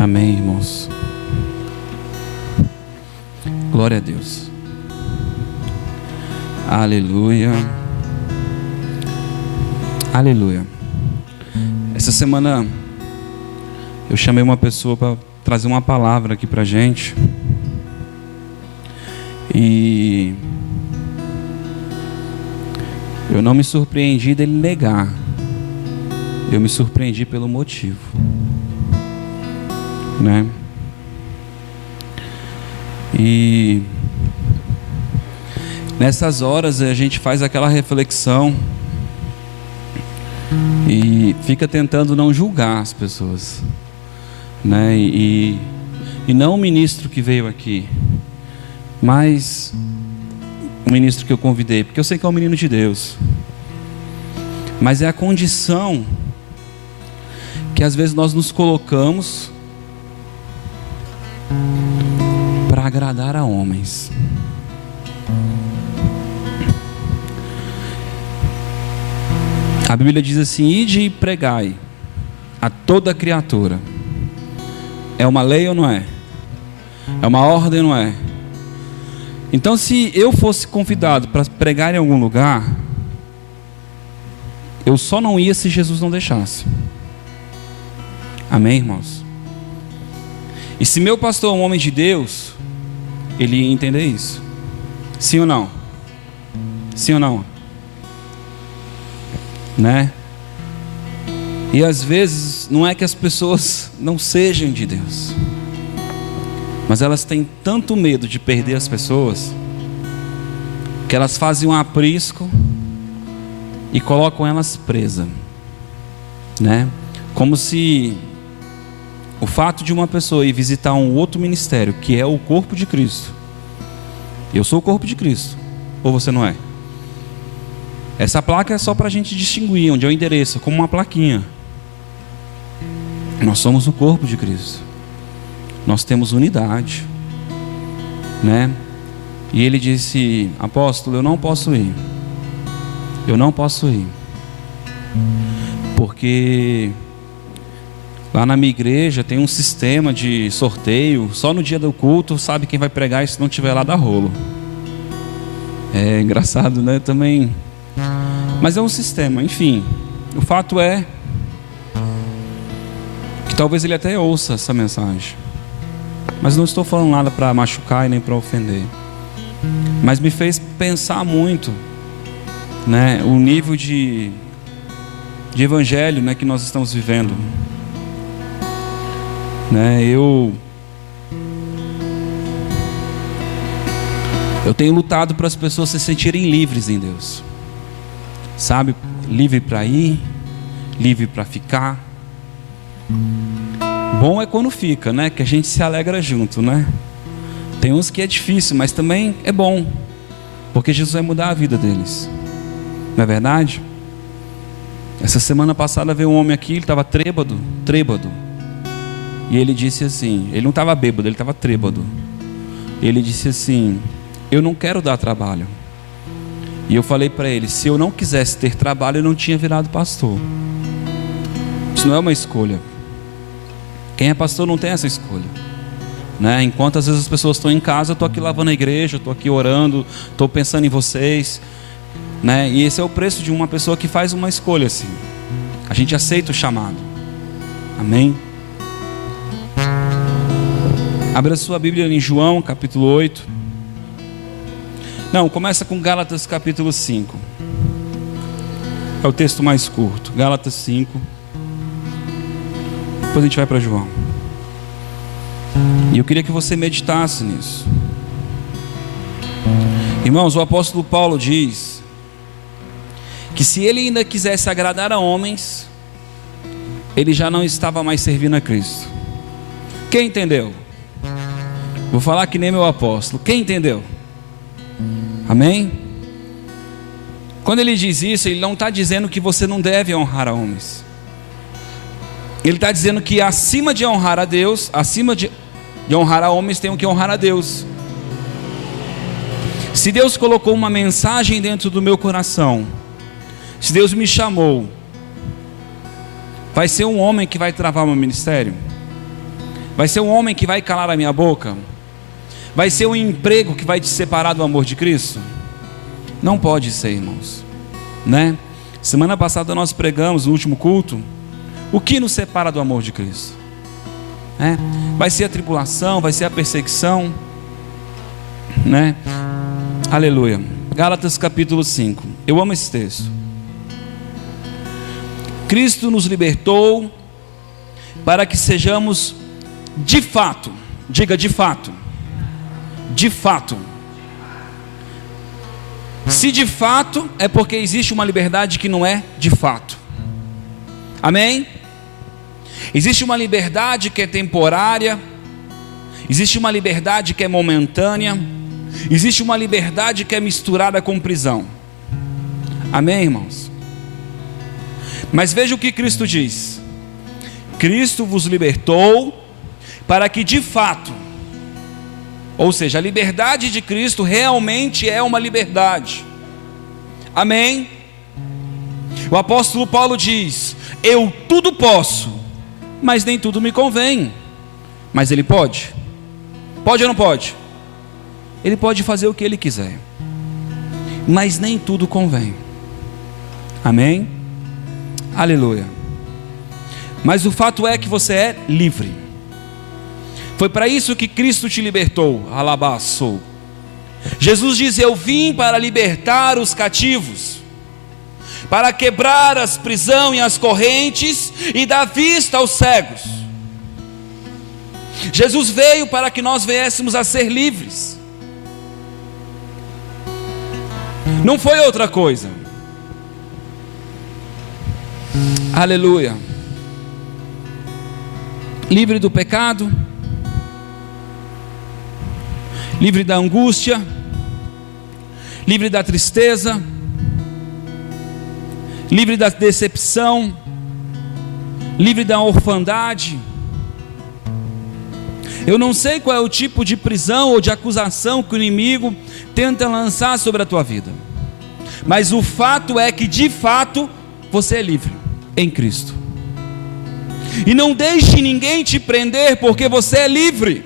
Amém, irmãos. Glória a Deus. Aleluia. Aleluia. Essa semana eu chamei uma pessoa para trazer uma palavra aqui para a gente. E eu não me surpreendi dele negar. Eu me surpreendi pelo motivo, né? E nessas horas a gente faz aquela reflexão e fica tentando não julgar as pessoas, né? E não o ministro que veio aqui, mas o ministro que eu convidei, porque eu sei que é um menino de Deus, mas é a condição que às vezes nós nos colocamos para agradar a homens. A Bíblia diz assim: ide e pregai a toda criatura. É uma lei ou não é? É uma ordem ou não é? Então, se eu fosse convidado para pregar em algum lugar, eu só não ia se Jesus não deixasse. Amém, irmãos? E se meu pastor é um homem de Deus, ele ia entender isso. Sim ou não? Sim ou não? Né? E às vezes não é que as pessoas não sejam de Deus, mas elas têm tanto medo de perder as pessoas que elas fazem um aprisco e colocam elas presas, né? Como se o fato de uma pessoa ir visitar um outro ministério, que é o corpo de Cristo. Eu sou o corpo de Cristo, ou você não é? Essa placa é só para a gente distinguir onde é o endereço, como uma plaquinha. Nós somos o corpo de Cristo. Nós temos unidade, né? E ele disse: apóstolo, eu não posso ir. Eu não posso ir. Porque lá na minha igreja tem um sistema de sorteio. Só no dia do culto sabe quem vai pregar, e se não tiver lá dá rolo. É engraçado, né? Também. Mas é um sistema, enfim. O fato é que talvez ele até ouça essa mensagem, mas não estou falando nada para machucar e nem para ofender. Mas me fez pensar muito, né? O nível de evangelho, né, que nós estamos vivendo, né? Eu tenho lutado para as pessoas se sentirem livres em Deus, sabe? Livre para ir, livre para ficar. Bom é quando fica, né? Que a gente se alegra junto, né? Tem uns que é difícil, mas também é bom, porque Jesus vai mudar a vida deles, não é verdade? Essa semana passada veio um homem aqui, ele estava trêbado, e ele disse assim, ele não estava bêbado, ele estava trêbado. Ele disse assim: eu não quero dar trabalho. E eu falei para ele: se eu não quisesse ter trabalho, eu não tinha virado pastor. Isso não é uma escolha. Quem é pastor não tem essa escolha, né? Enquanto às vezes as pessoas estão em casa, eu estou aqui lavando a igreja, eu estou aqui orando, estou pensando em vocês, né? E esse é o preço de uma pessoa que faz uma escolha assim. A gente aceita o chamado. Amém? Abra sua Bíblia em João capítulo 8. Não, começa com Gálatas capítulo 5. É o texto mais curto, Gálatas 5. Depois a gente vai para João. E eu queria que você meditasse nisso. Irmãos, o apóstolo Paulo diz que se ele ainda quisesse agradar a homens, ele já não estava mais servindo a Cristo. Quem entendeu? Vou falar que nem meu apóstolo. Quem entendeu? Amém? Quando ele diz isso, ele não está dizendo que você não deve honrar a homens. Ele está dizendo que acima de honrar a Deus, acima de honrar a homens, tem que honrar a Deus. Se Deus colocou uma mensagem dentro do meu coração, se Deus me chamou, vai ser um homem que vai travar o meu ministério? Vai ser um homem que vai calar a minha boca? Vai ser um emprego que vai te separar do amor de Cristo? Não pode ser, irmãos, né? Semana passada nós pregamos no último culto o que nos separa do amor de Cristo, né? Vai ser a tribulação, vai ser a perseguição, né? Aleluia. Gálatas capítulo 5. Eu amo esse texto. Cristo nos libertou para que sejamos de fato, diga de fato, de fato. Se de fato, é porque existe uma liberdade que não é de fato. Amém? Existe uma liberdade que é temporária, existe uma liberdade que é momentânea, existe uma liberdade que é misturada com prisão. Amém, irmãos? Mas veja o que Cristo diz: Cristo vos libertou para que de fato, ou seja, a liberdade de Cristo realmente é uma liberdade. Amém? O apóstolo Paulo diz: eu tudo posso, mas nem tudo me convém. Mas ele pode? Pode ou não pode? Ele pode fazer o que ele quiser, mas nem tudo convém. Amém? Aleluia. Mas o fato é que você é livre. Foi para isso que Cristo te libertou. Alabaçou. Jesus diz: eu vim para libertar os cativos, para quebrar as prisões e as correntes e dar vista aos cegos. Jesus veio para que nós viéssemos a ser livres. Não foi outra coisa. Aleluia. Livre do pecado, livre da angústia, livre da tristeza, livre da decepção, livre da orfandade. Eu não sei qual é o tipo de prisão ou de acusação que o inimigo tenta lançar sobre a tua vida, mas o fato é que de fato você é livre em Cristo. E não deixe ninguém te prender, porque você é livre.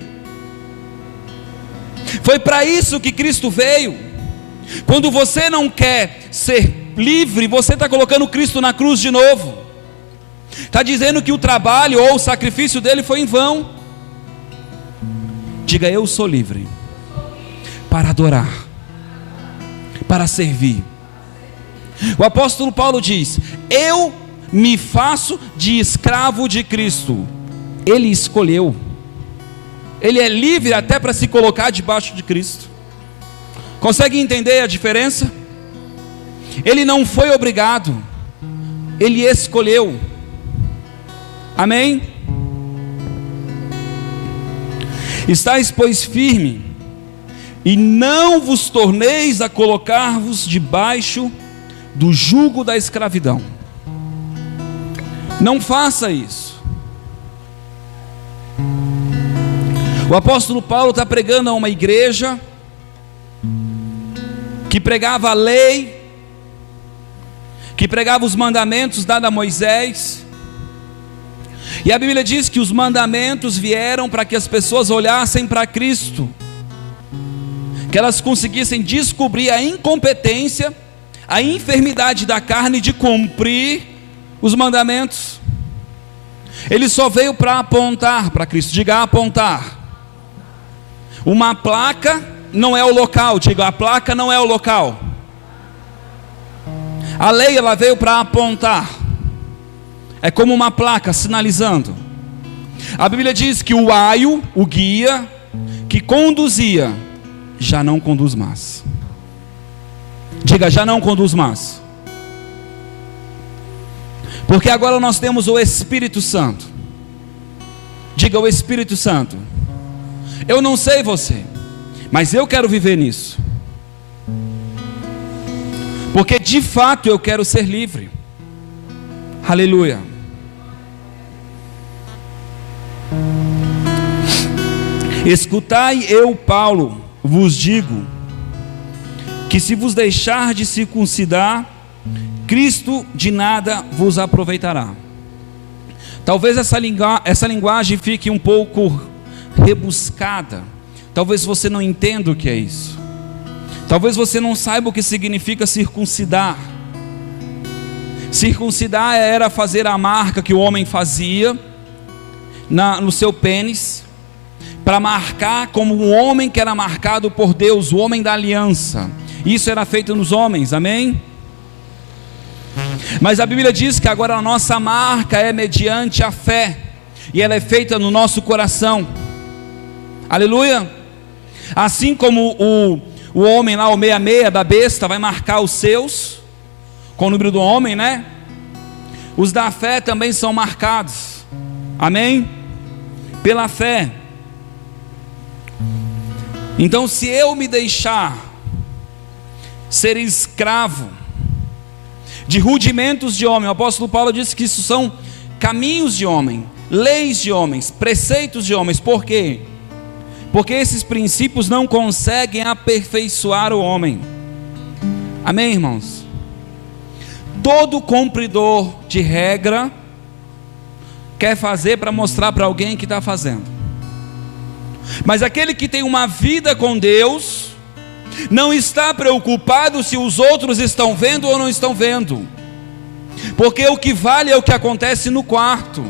Foi para isso que Cristo veio. Quando você não quer ser livre, você está colocando Cristo na cruz de novo. Está dizendo que o trabalho ou o sacrifício dele foi em vão. Diga: eu sou livre para adorar, para servir. O apóstolo Paulo diz: eu me faço de escravo de Cristo. Ele escolheu. Ele é livre até para se colocar debaixo de Cristo. Consegue entender a diferença? Ele não foi obrigado, ele escolheu. Amém? Estais, pois, firme, e não vos torneis a colocar-vos debaixo do jugo da escravidão. Não faça isso. O apóstolo Paulo está pregando a uma igreja que pregava a lei, que pregava os mandamentos dados a Moisés. E a Bíblia diz que os mandamentos vieram para que as pessoas olhassem para Cristo, que elas conseguissem descobrir a incompetência, a enfermidade da carne de cumprir os mandamentos. Ele só veio para apontar para Cristo. Diga: apontar. Uma placa não é o local. Diga: a placa não é o local. A lei, ela veio para apontar. É como uma placa sinalizando. A Bíblia diz que o aio, o guia que conduzia, já não conduz mais. Diga: já não conduz mais. Porque agora nós temos o Espírito Santo. Diga: o Espírito Santo. Eu não sei você, mas eu quero viver nisso. Porque de fato eu quero ser livre. Aleluia. Escutai, eu, Paulo, vos digo, que se vos deixar de circuncidar, Cristo de nada vos aproveitará. Talvez essa linguagem fique um pouco rebuscada. Talvez você não entenda o que é isso. Talvez você não saiba o que significa circuncidar. Circuncidar era fazer a marca que o homem fazia no seu pênis, para marcar como um homem que era marcado por Deus, o homem da aliança. Isso era feito nos homens, amém? Mas a Bíblia diz que agora a nossa marca é mediante a fé, e ela é feita no nosso coração, aleluia. Assim como o homem lá, o 66 da besta, vai marcar os seus, com o número do homem, né? Os da fé também são marcados, amém? Pela fé. Então, se eu me deixar ser escravo de rudimentos de homem, o apóstolo Paulo disse que isso são caminhos de homem, leis de homens, preceitos de homens. Por quê? Porque esses princípios não conseguem aperfeiçoar o homem, amém, irmãos? Todo cumpridor de regra quer fazer para mostrar para alguém que está fazendo, mas aquele que tem uma vida com Deus não está preocupado se os outros estão vendo ou não estão vendo, porque o que vale é o que acontece no quarto,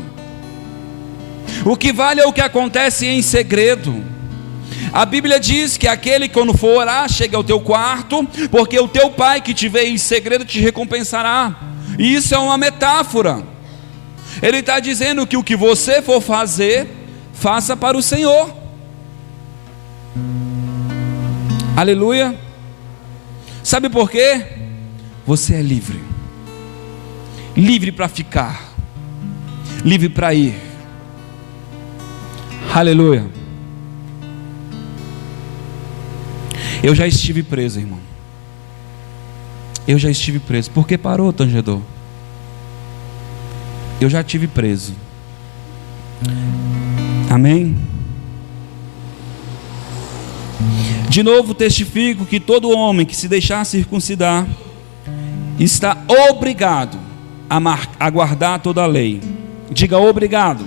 o que vale é o que acontece em segredo. A Bíblia diz que aquele que quando for orar, chega ao teu quarto, porque o teu pai que te vê em segredo te recompensará. E isso é uma metáfora. Ele está dizendo que o que você for fazer, faça para o Senhor. Aleluia. Sabe por quê? Você é livre. Livre para ficar, livre para ir. Aleluia. Eu já estive preso, irmão. Eu já estive preso. Por que parou, tangedor? Eu já estive preso. Amém? De novo testifico que todo homem que se deixar circuncidar está obrigado a guardar toda a lei. Diga obrigado.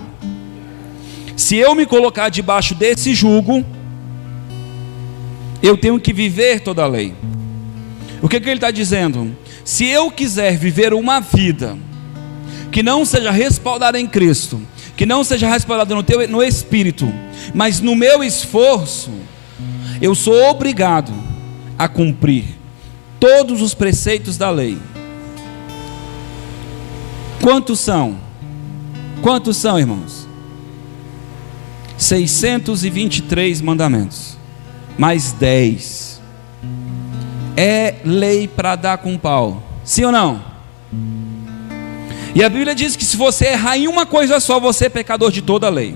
Se eu me colocar debaixo desse jugo, eu tenho que viver toda a lei. O que ele está dizendo? Se eu quiser viver uma vida que não seja respaldada em Cristo, que não seja respaldada no Espírito, mas no meu esforço, eu sou obrigado a cumprir todos os preceitos da lei. Quantos são? Quantos são, irmãos? 623 mandamentos. Mais 10. É lei para dar com pau. Sim ou não? E a Bíblia diz que se você errar em uma coisa só, você é pecador de toda a lei.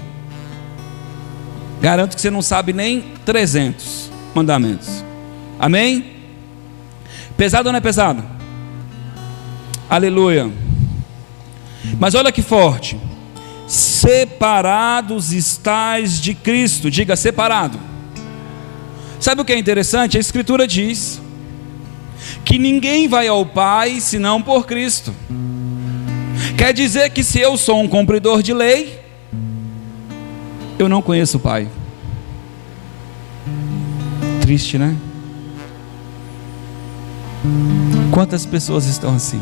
Garanto que você não sabe nem 300 mandamentos. Amém? Pesado ou não é pesado? Aleluia. Mas olha que forte. Separados estais de Cristo. Diga separado. Sabe o que é interessante? A Escritura diz que ninguém vai ao Pai senão por Cristo. Quer dizer que se eu sou um cumpridor de lei, eu não conheço o Pai. Triste, né? Quantas pessoas estão assim?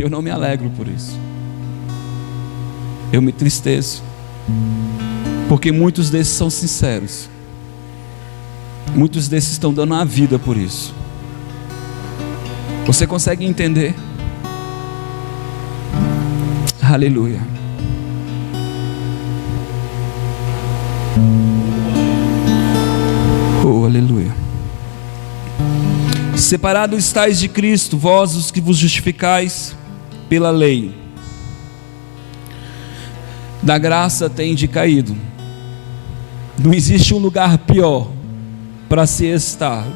Eu não me alegro por isso. Eu me tristeço, porque muitos desses são sinceros. Muitos desses estão dando a vida por isso. Você consegue entender? Aleluia. Oh, aleluia. Separados estáis de Cristo, vós os que vos justificais pela lei. Da graça tende caído. Não existe um lugar pior para se estar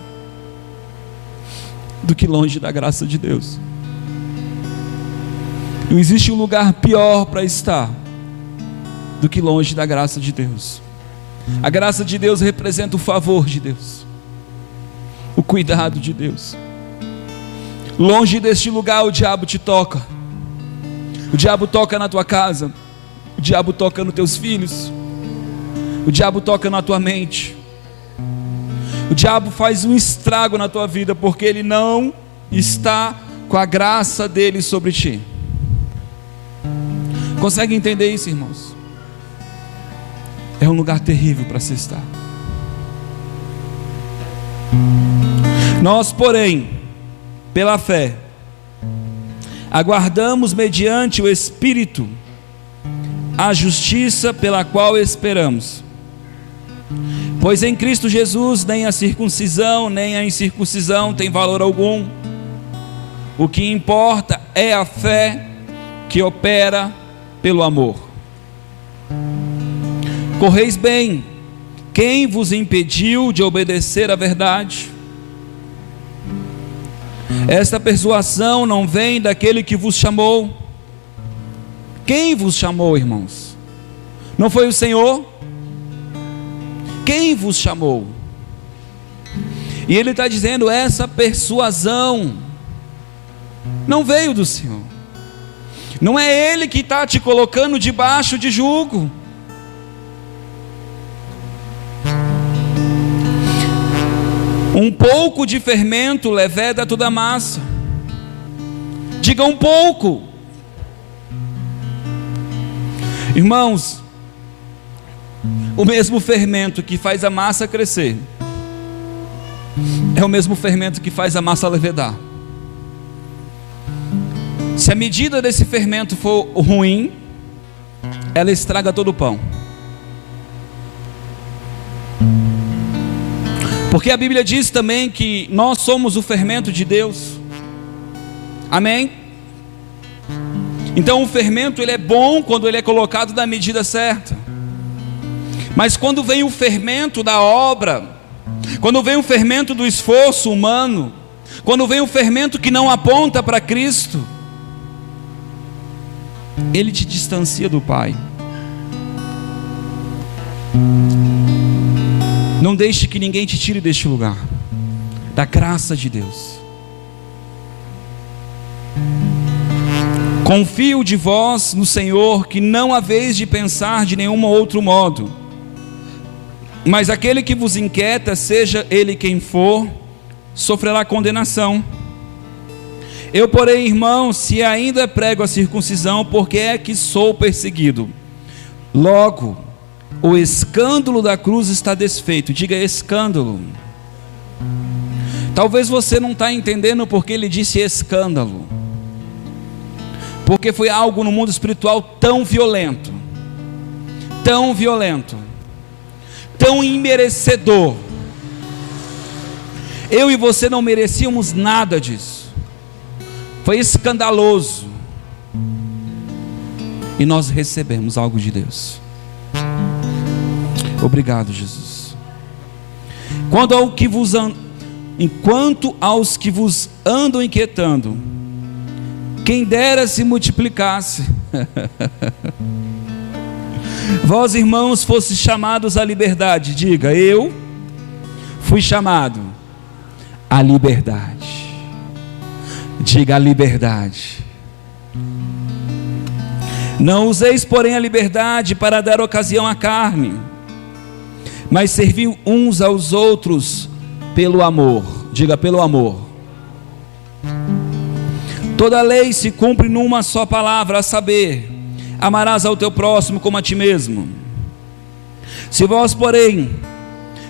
do que longe da graça de Deus. Não existe um lugar pior para estar do que longe da graça de Deus. A graça de Deus representa o favor de Deus, o cuidado de Deus. Longe deste lugar o diabo te toca. O diabo toca na tua casa, o diabo toca nos teus filhos, o diabo toca na tua mente, o diabo faz um estrago na tua vida, porque ele não está com a graça dele sobre ti. Consegue entender isso, irmãos? É um lugar terrível para se estar. Nós, porém, pela fé, aguardamos mediante o Espírito a justiça pela qual esperamos. Pois em Cristo Jesus nem a circuncisão nem a incircuncisão tem valor algum. O que importa é a fé que opera pelo amor. Correis bem, quem vos impediu de obedecer à verdade? Esta persuasão não vem daquele que vos chamou. Quem vos chamou, irmãos? Não foi o Senhor? Quem vos chamou? E ele está dizendo, essa persuasão não veio do Senhor. Não é Ele que está te colocando debaixo de jugo. Um pouco de fermento leveda toda a massa. Diga um pouco. Irmãos, o mesmo fermento que faz a massa crescer é o mesmo fermento que faz a massa levedar. Se a medida desse fermento for ruim, ela estraga todo o pão. Porque a Bíblia diz também que nós somos o fermento de Deus. Amém? Então o fermento ele é bom quando ele é colocado na medida certa. Mas quando vem o fermento da obra, quando vem o fermento do esforço humano, quando vem o fermento que não aponta para Cristo, ele te distancia do Pai. Não deixe que ninguém te tire deste lugar, da graça de Deus. Confio de vós no Senhor, que não haveis de pensar de nenhum outro modo, mas aquele que vos inquieta, seja ele quem for, sofrerá condenação. Eu, porém, irmãos, se ainda prego a circuncisão, porque é que sou perseguido? Logo, o escândalo da cruz está desfeito. Diga escândalo. Talvez você não está entendendo porque ele disse escândalo, porque foi algo no mundo espiritual tão violento, tão imerecedor. Eu e você não merecíamos nada disso. Foi escandaloso. E nós recebemos algo de Deus. Obrigado, Jesus. Enquanto aos que vos andam inquietando, quem dera se multiplicasse. Vós, irmãos, fostes chamados à liberdade. Diga, eu fui chamado à liberdade. Diga, a liberdade. Não useis, porém, a liberdade para dar ocasião à carne, mas servi uns aos outros pelo amor. Diga, pelo amor. Toda a lei se cumpre numa só palavra, a saber, amarás ao teu próximo como a ti mesmo. Se vós, porém,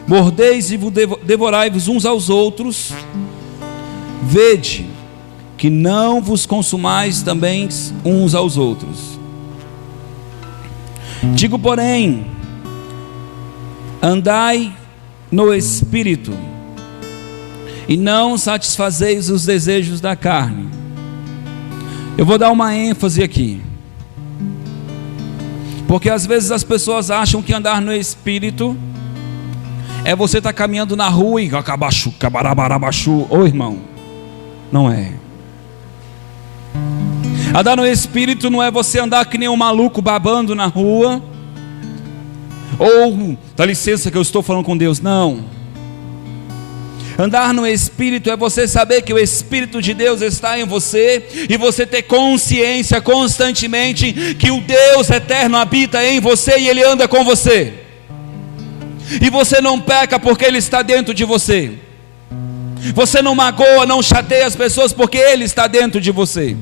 mordeis e devorai-vos uns aos outros, vede que não vos consumais também uns aos outros. Digo, porém, andai no Espírito, e não satisfazeis os desejos da carne. Eu vou dar uma ênfase aqui, porque às vezes as pessoas acham que andar no Espírito é você estar caminhando na rua e cabarabachu. Ô irmão, não é. Andar no Espírito não é você andar que nem um maluco babando na rua, ou, dá licença que eu estou falando com Deus, não. Andar no Espírito é você saber que o Espírito de Deus está em você, e você ter consciência constantemente que o Deus eterno habita em você e Ele anda com você, e você não peca porque Ele está dentro de você, você não magoa, não chateia as pessoas porque Ele está dentro de você.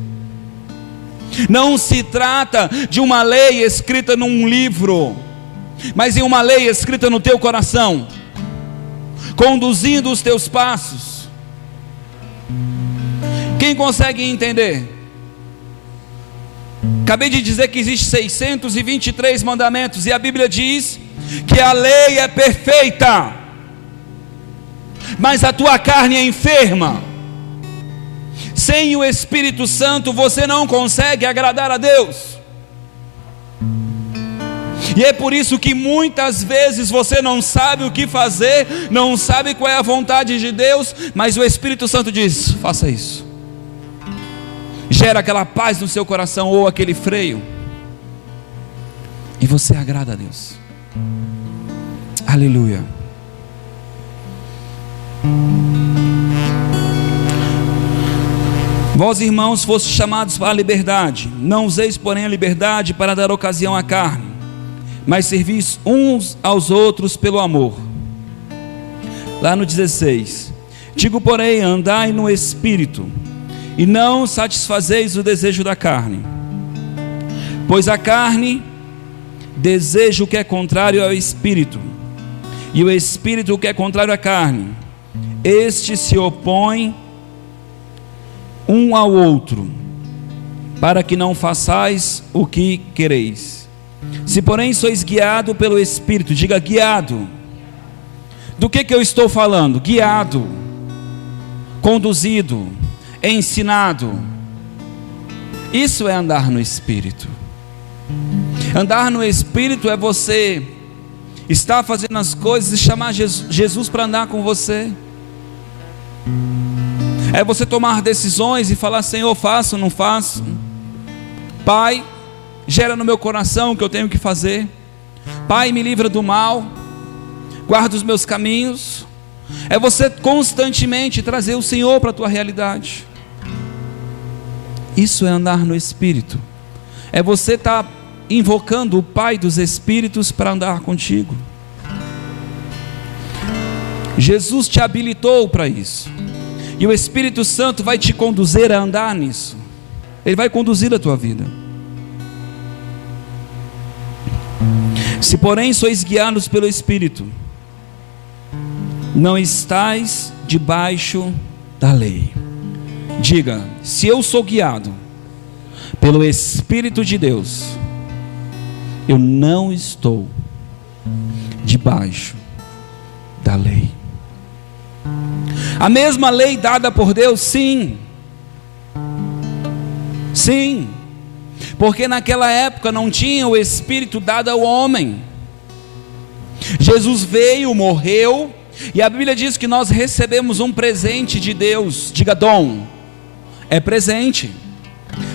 Não se trata de uma lei escrita num livro, mas em uma lei escrita no teu coração, conduzindo os teus passos. Quem consegue entender? Acabei de dizer que existe 623 mandamentos, e a Bíblia diz que a lei é perfeita, mas a tua carne é enferma. Sem o Espírito Santo você não consegue agradar a Deus. E é por isso que muitas vezes você não sabe o que fazer, não sabe qual é a vontade de Deus, mas o Espírito Santo diz: faça isso. Gera aquela paz no seu coração, ou aquele freio, e você agrada a Deus. Aleluia. Vós, irmãos, fostes chamados para a liberdade, não useis porém a liberdade para dar ocasião à carne, mas servis uns aos outros pelo amor. Lá no 16: digo, porém, andai no Espírito, e não satisfazeis o desejo da carne, pois a carne deseja o que é contrário ao Espírito, e o Espírito o que é contrário à carne. Estes se opõem um ao outro, para que não façais o que quereis. Se porém sois guiado pelo Espírito, diga guiado. Do que eu estou falando? Guiado, conduzido, ensinado. Isso é andar no Espírito. Andar no Espírito é você estar fazendo as coisas e chamar Jesus para andar com você. É você tomar decisões e falar: Senhor, faço ou não faço? Pai, gera no meu coração o que eu tenho que fazer. Pai, me livra do mal, guarda os meus caminhos. É você constantemente trazer o Senhor para a tua realidade. Isso é andar no Espírito. É você estar invocando o Pai dos Espíritos para andar contigo. Jesus te habilitou para isso, e o Espírito Santo vai te conduzir a andar nisso. Ele vai conduzir a tua vida. Se porém sois guiados pelo Espírito, não estais debaixo da lei. Diga: se eu sou guiado pelo Espírito de Deus, eu não estou debaixo da lei. A mesma lei dada por Deus, sim, sim, porque naquela época não tinha o Espírito dado ao homem. Jesus veio, morreu, e a Bíblia diz que nós recebemos um presente de Deus. Diga dom. É presente.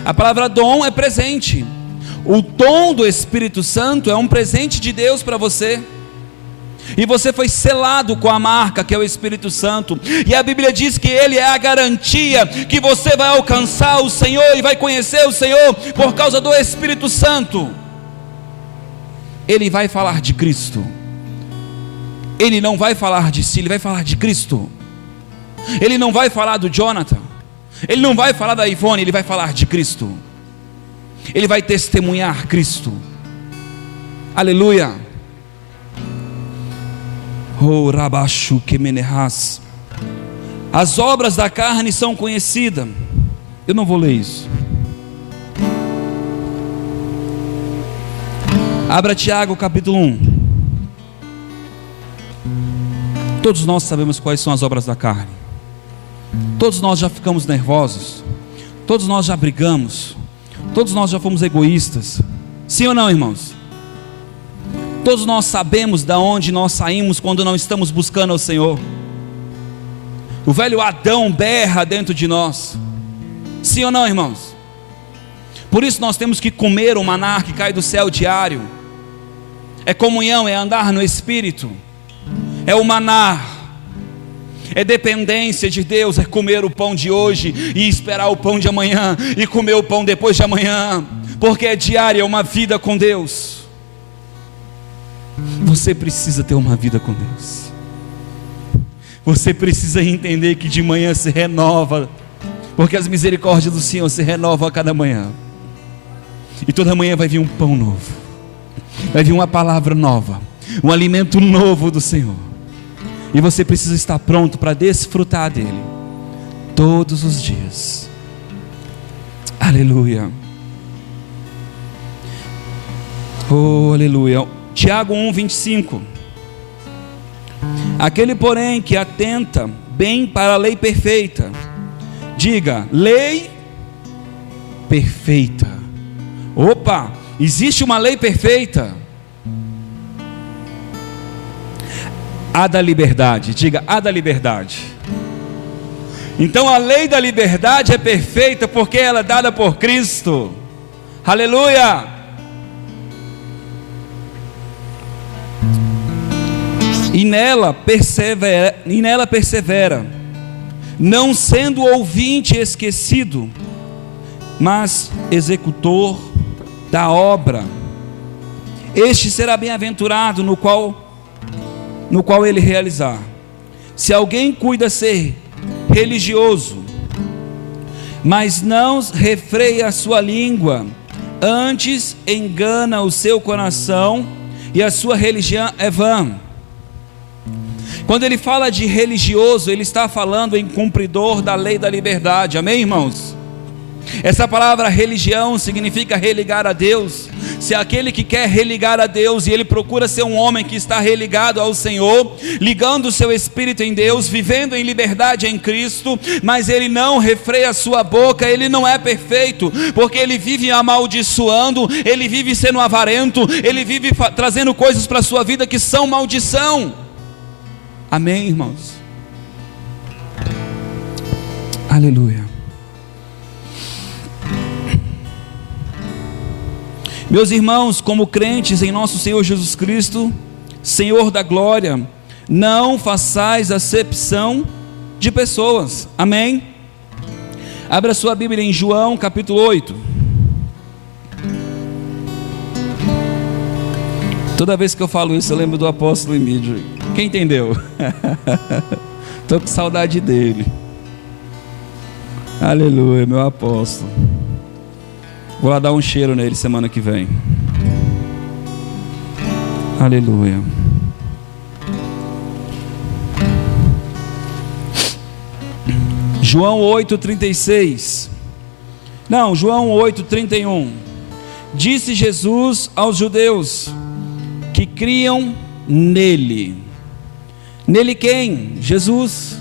A palavra dom é presente. O dom do Espírito Santo é um presente de Deus para você. E você foi selado com a marca que é o Espírito Santo. E a Bíblia diz que Ele é a garantia que você vai alcançar o Senhor e vai conhecer o Senhor por causa do Espírito Santo. Ele vai falar de Cristo. Ele não vai falar de si, Ele vai falar de Cristo. Ele não vai falar do Jonathan, Ele não vai falar da Ivone, Ele vai falar de Cristo. Ele vai testemunhar Cristo. Aleluia. Oh, Rabachu que menerras. As obras da carne são conhecidas. Eu não vou ler isso. Abra Tiago capítulo 1. Todos nós sabemos quais são as obras da carne. Todos nós já ficamos nervosos. Todos nós já brigamos. Todos nós já fomos egoístas. Sim ou não, irmãos? Todos nós sabemos de onde nós saímos quando não estamos buscando ao Senhor. O velho Adão berra dentro de nós. Sim ou não, irmãos? Por isso nós temos que comer o maná que cai do céu diário. É comunhão, é andar no Espírito. É o maná. É dependência de Deus, é comer o pão de hoje e esperar o pão de amanhã e comer o pão depois de amanhã, porque é diária, é uma vida com Deus. Você precisa ter uma vida com Deus. Você precisa entender que de manhã se renova, porque as misericórdias do Senhor se renovam a cada manhã. E toda manhã vai vir um pão novo, vai vir uma palavra nova, um alimento novo do Senhor. E você precisa estar pronto para desfrutar dele todos os dias. Aleluia. Oh, aleluia. Tiago 1:25. Aquele, porém, que atenta bem para a lei perfeita, diga, lei perfeita. Opa, existe uma lei perfeita. A da liberdade, diga, a da liberdade. Então a lei da liberdade é perfeita porque ela é dada por Cristo. Aleluia. E nela persevera, não sendo ouvinte esquecido, mas executor da obra. Este será bem-aventurado no qual ele realizar. Se alguém cuida ser religioso, mas não refreia a sua língua, antes engana o seu coração, e a sua religião é vã. Quando ele fala de religioso, ele está falando em cumpridor da lei da liberdade. Amém, irmãos? Essa palavra religião significa religar a Deus. Se é aquele que quer religar a Deus, e ele procura ser um homem que está religado ao Senhor, ligando o seu espírito em Deus, vivendo em liberdade em Cristo, mas ele não refreia a sua boca, ele não é perfeito, porque ele vive amaldiçoando, ele vive sendo avarento, ele vive trazendo coisas para a sua vida que são maldição. Amém, irmãos? Aleluia. Meus irmãos, como crentes em nosso Senhor Jesus Cristo, Senhor da glória, não façais acepção de pessoas. Amém? Abra sua Bíblia em João capítulo 8. Toda vez que eu falo isso eu lembro do apóstolo Emílio. Quem entendeu? Estou com saudade dele. Aleluia, meu apóstolo. Vou lá dar um cheiro nele semana que vem. Aleluia. João 8:36. Não, João 8:31. Disse Jesus aos judeus que criam nele. Nele quem? Jesus.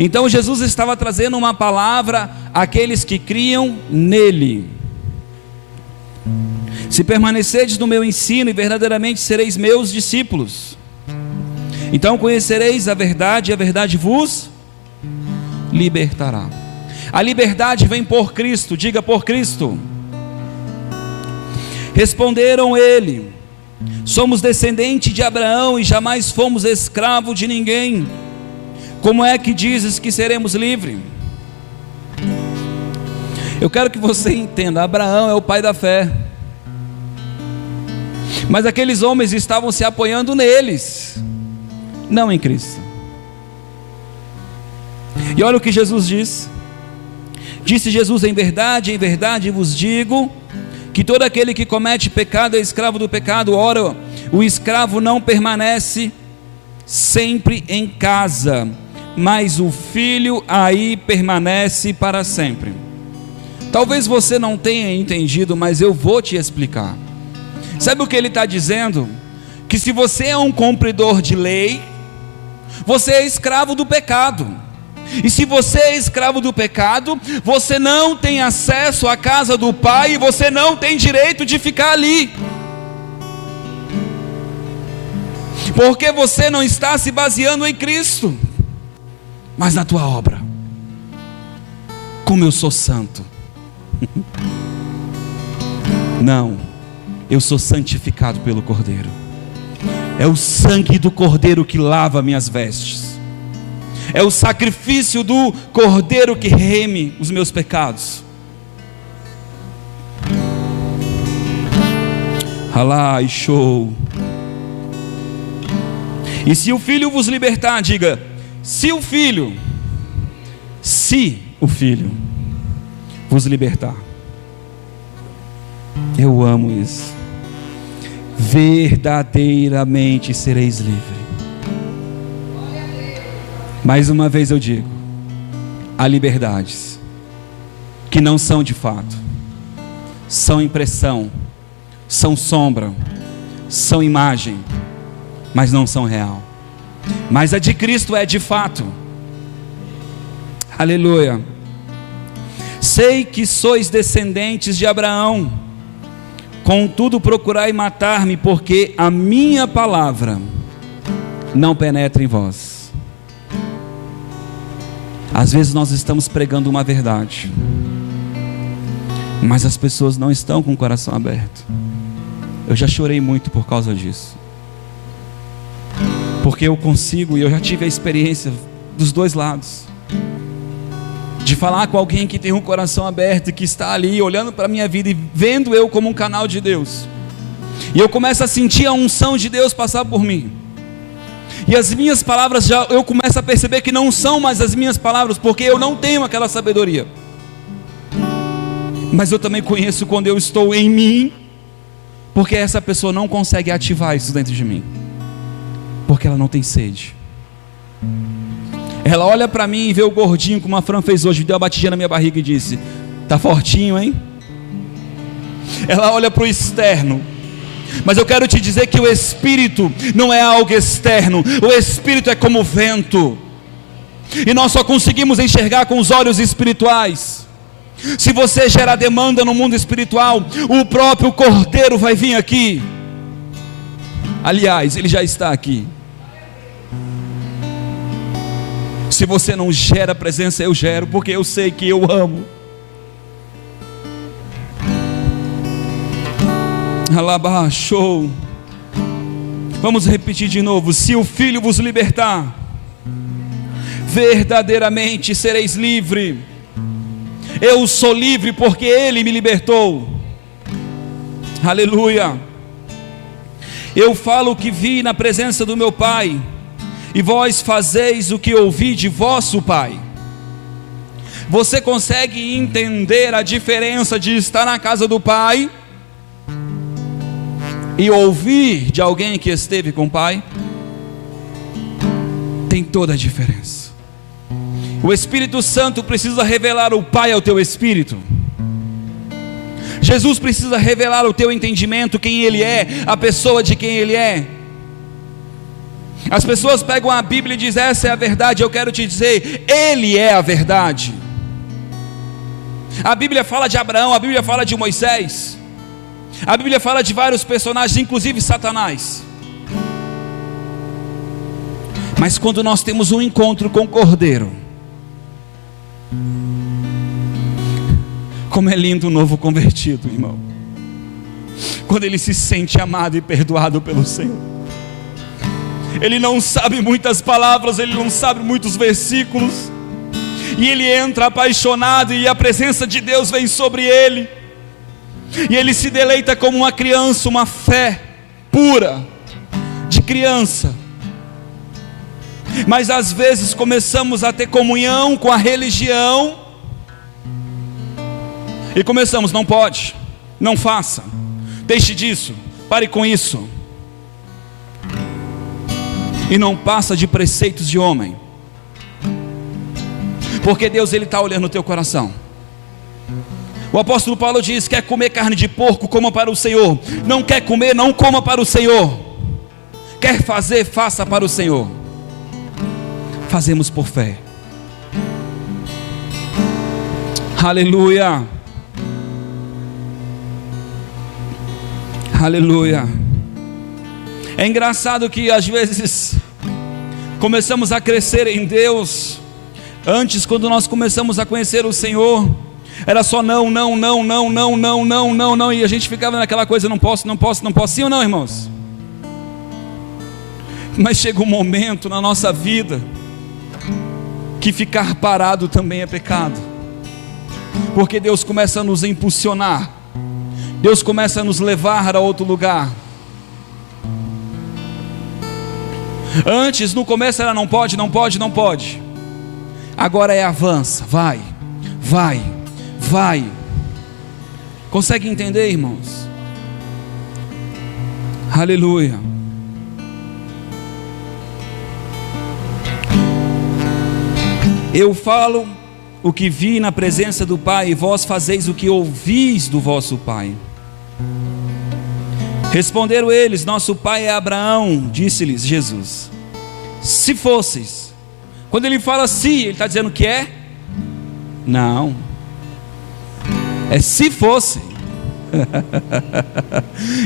Então Jesus estava trazendo uma palavra àqueles que criam nele. Se permanecerdes no meu ensino, e verdadeiramente sereis meus discípulos. Então conhecereis a verdade, e a verdade vos libertará. A liberdade vem por Cristo, diga por Cristo. Responderam ele: somos descendentes de Abraão e jamais fomos escravos de ninguém. Como é que dizes que seremos livres? Eu quero que você entenda, Abraão é o pai da fé. Mas aqueles homens estavam se apoiando neles, não em Cristo. E olha o que Jesus diz. Disse Jesus: em verdade vos digo, que todo aquele que comete pecado é escravo do pecado. Ora, o escravo não permanece sempre em casa, mas o filho aí permanece para sempre. Talvez você não tenha entendido, mas eu vou te explicar. Sabe o que ele está dizendo? Que se você é um cumpridor de lei, você é escravo do pecado. E se você é escravo do pecado, você não tem acesso à casa do Pai, e você não tem direito de ficar ali, porque você não está se baseando em Cristo, mas na tua obra. Como eu sou santo. Não, eu sou santificado pelo Cordeiro. É o sangue do Cordeiro que lava minhas vestes. É o sacrifício do Cordeiro que reme os meus pecados. Alá e show. E se o Filho vos libertar, diga: se o Filho vos libertar. Eu amo isso. Verdadeiramente sereis livres. Mais uma vez eu digo: há liberdades que não são de fato, são impressão, são sombra, são imagem, mas não são real. Mas a de Cristo é de fato. Aleluia. Sei que sois descendentes de Abraão, contudo procurai matar-me, porque a minha palavra não penetra em vós. Às vezes nós estamos pregando uma verdade, mas as pessoas não estão com o coração aberto. Eu já chorei muito por causa disso, porque eu consigo, e eu já tive a experiência dos dois lados, de falar com alguém que tem um coração aberto, que está ali olhando para a minha vida e vendo eu como um canal de Deus, e eu começo a sentir a unção de Deus passar por mim, e as minhas palavras eu começo a perceber que não são mais as minhas palavras, porque eu não tenho aquela sabedoria. Mas eu também conheço quando eu estou em mim, porque essa pessoa não consegue ativar isso dentro de mim, porque ela não tem sede. Ela olha para mim e vê o gordinho, como a Fran fez hoje, deu uma batidinha na minha barriga e disse: tá fortinho, hein? Ela olha para o externo, mas eu quero te dizer que o Espírito não é algo externo. O Espírito é como o vento, e nós só conseguimos enxergar com os olhos espirituais. Se você gerar demanda no mundo espiritual, o próprio Cordeiro vai vir aqui. Aliás, ele já está aqui. Se você não gera presença, eu gero, porque eu sei que eu amo. Alabá, show. Vamos repetir de novo: se o Filho vos libertar, verdadeiramente sereis livre. Eu sou livre porque Ele me libertou. Aleluia. Eu falo o que vi na presença do meu Pai, e vós fazeis o que ouvi de vosso Pai. Você consegue entender a diferença de estar na casa do Pai e ouvir de alguém que esteve com o Pai? Tem toda a diferença. O Espírito Santo precisa revelar o Pai ao teu espírito. Jesus precisa revelar o teu entendimento, quem Ele é, a pessoa de quem Ele é. As pessoas pegam a Bíblia e dizem: essa é a verdade. Eu quero te dizer, Ele é a verdade. A Bíblia fala de Abraão, a Bíblia fala de Moisés, a Bíblia fala de vários personagens, inclusive Satanás. Mas quando nós temos um encontro com o Cordeiro, como é lindo o novo convertido, irmão, quando ele se sente amado e perdoado pelo Senhor. Ele não sabe muitas palavras, ele não sabe muitos versículos, e ele entra apaixonado, e a presença de Deus vem sobre ele, e ele se deleita como uma criança, uma fé pura, de criança. Mas às vezes começamos a ter comunhão com a religião, e começamos: não pode, não faça, deixe disso, pare com isso. E não passa de preceitos de homem, porque Deus, Ele está olhando o teu coração. O apóstolo Paulo diz: quer comer carne de porco, coma para o Senhor. Não quer comer, não coma para o Senhor. Quer fazer, faça para o Senhor. Fazemos por fé. Aleluia. Aleluia. É engraçado que às vezes começamos a crescer em Deus. Antes, quando nós começamos a conhecer o Senhor, era só não, e a gente ficava naquela coisa: não posso, sim ou não, irmãos? Mas chega um momento na nossa vida que ficar parado também é pecado, porque Deus começa a nos impulsionar, Deus começa a nos levar a outro lugar. Antes, no começo era não pode, não pode, não pode. Agora é avança, vai, vai, vai. Consegue entender, irmãos? Aleluia. Eu falo o que vi na presença do Pai, e vós fazeis o que ouvis do vosso Pai. Responderam eles: nosso pai é Abraão. Disse-lhes Jesus: se fosseis. Quando ele fala se, ele está dizendo que é? Não, é se fosse.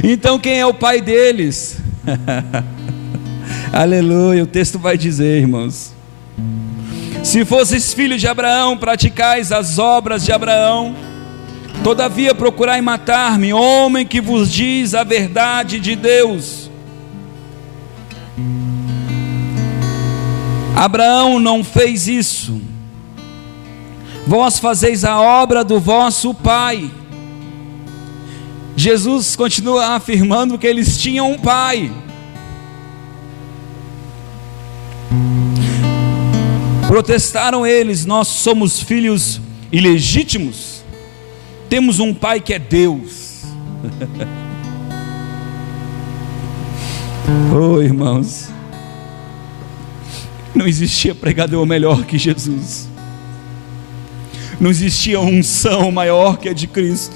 Então quem é o pai deles? Aleluia, o texto vai dizer, irmãos: se fosseis filhos de Abraão, praticais as obras de Abraão. Todavia procurai matar-me, homem que vos diz a verdade de Deus. Abraão não fez isso. Vós fazeis a obra do vosso pai. Jesus continua afirmando que eles tinham um pai. Protestaram eles: nós somos filhos ilegítimos. Temos um pai que é Deus. Oh, irmãos, não existia pregador melhor que Jesus, não existia unção maior que a de Cristo.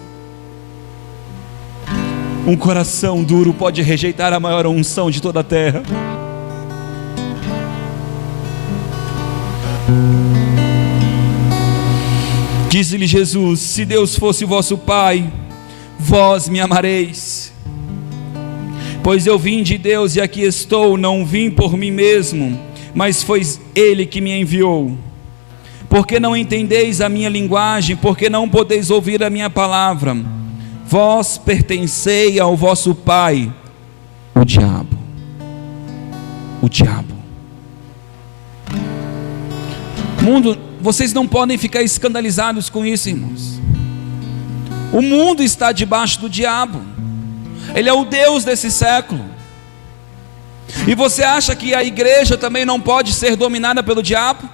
Um coração duro pode rejeitar a maior unção de toda a terra. Disse-lhe Jesus: se Deus fosse vosso Pai, vós me amareis, pois eu vim de Deus e aqui estou. Não vim por mim mesmo, mas foi Ele que me enviou. Porque não entendeis a minha linguagem? Porque não podeis ouvir a minha palavra? Vós pertencei ao vosso pai, o diabo. O diabo. Mundo, vocês não podem ficar escandalizados com isso, irmãos. O mundo está debaixo do diabo. Ele é o Deus desse século. E você acha que a igreja também não pode ser dominada pelo diabo?